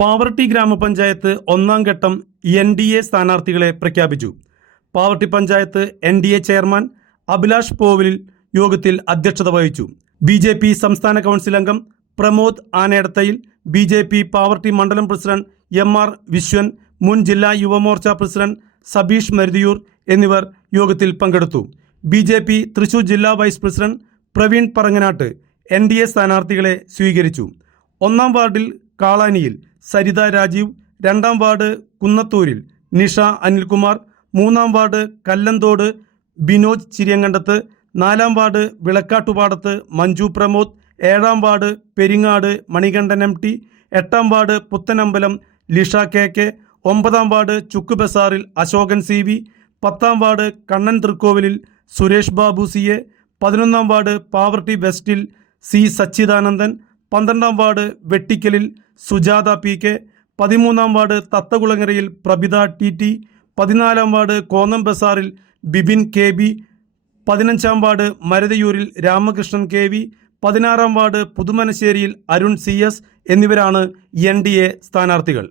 പാവർട്ടി ഗ്രാമപഞ്ചായത്ത് ഒന്നാം ഘട്ടം എൻ ഡി എ സ്ഥാനാർത്ഥികളെ പ്രഖ്യാപിച്ചു. Pavaratty panchayat N D A chairman Abhilash പോവലിൽ യോഗത്തിൽ അധ്യക്ഷത വഹിച്ചു. ബി ജെ പി സംസ്ഥാന കൗൺസിൽ അംഗം Pramod ആനേടത്തയിൽ B J P Pavaratty മണ്ഡലം പ്രസിഡന്റ് എം ആർ വിശ്വൻ മുൻ ജില്ലാ യുവമോർച്ച പ്രസിഡന്റ് സബീഷ് മരുതിയൂർ എന്നിവർ യോഗത്തിൽ പങ്കെടുത്തു. ബി ജെ പി തൃശൂർ ജില്ലാ vice president Praveen Paranganattu N D A സ്ഥാനാർത്ഥികളെ സ്വീകരിച്ചു. ഒന്നാം വാർഡിൽ കാളാനിയിൽ സരിത രാജീവ് രണ്ടാം വാർഡ് കുന്നത്തൂരിൽ നിഷ അനിൽകുമാർ മൂന്നാം വാർഡ് കല്ലന്തോട് ബിനോജ് ചിരിയങ്കണ്ടത്ത് നാലാം വാർഡ് വിളക്കാട്ടുപാടത്ത് മഞ്ജു പ്രമോദ് ഏഴാം ward Peringad Manikandan M T എട്ടാം ward Puthanambalam Lisha K K ഒമ്പതാം വാർഡ് ചുക്ക് ബസാറിൽ അശോകൻ സി വി പത്താം വാർഡ് കണ്ണൻ തൃക്കോവിലിൽ സുരേഷ് ബാബു സി എ പതിനൊന്നാം വാർഡ് പാവർട്ടി വെസ്റ്റിൽ സി സച്ചിദാനന്ദൻ പന്ത്രണ്ടാം വാർഡ് വെട്ടിക്കലിൽ സുജാത പി കെ പതിമൂന്നാം വാർഡ് തത്തകുളങ്ങരയിൽ പ്രഭിത ടി ടി പതിനാലാം വാർഡ് കോന്നം ബസാറിൽ ബിബിൻ കെ ബി പതിനഞ്ചാം വാർഡ് മരതയൂരിൽ രാമകൃഷ്ണൻ കെ വി പതിനാറാം വാർഡ് പുതുമനശ്ശേരിയിൽ അരുൺ സി എസ് എന്നിവരാണ് എൻ ഡി എ സ്ഥാനാർത്ഥികൾ.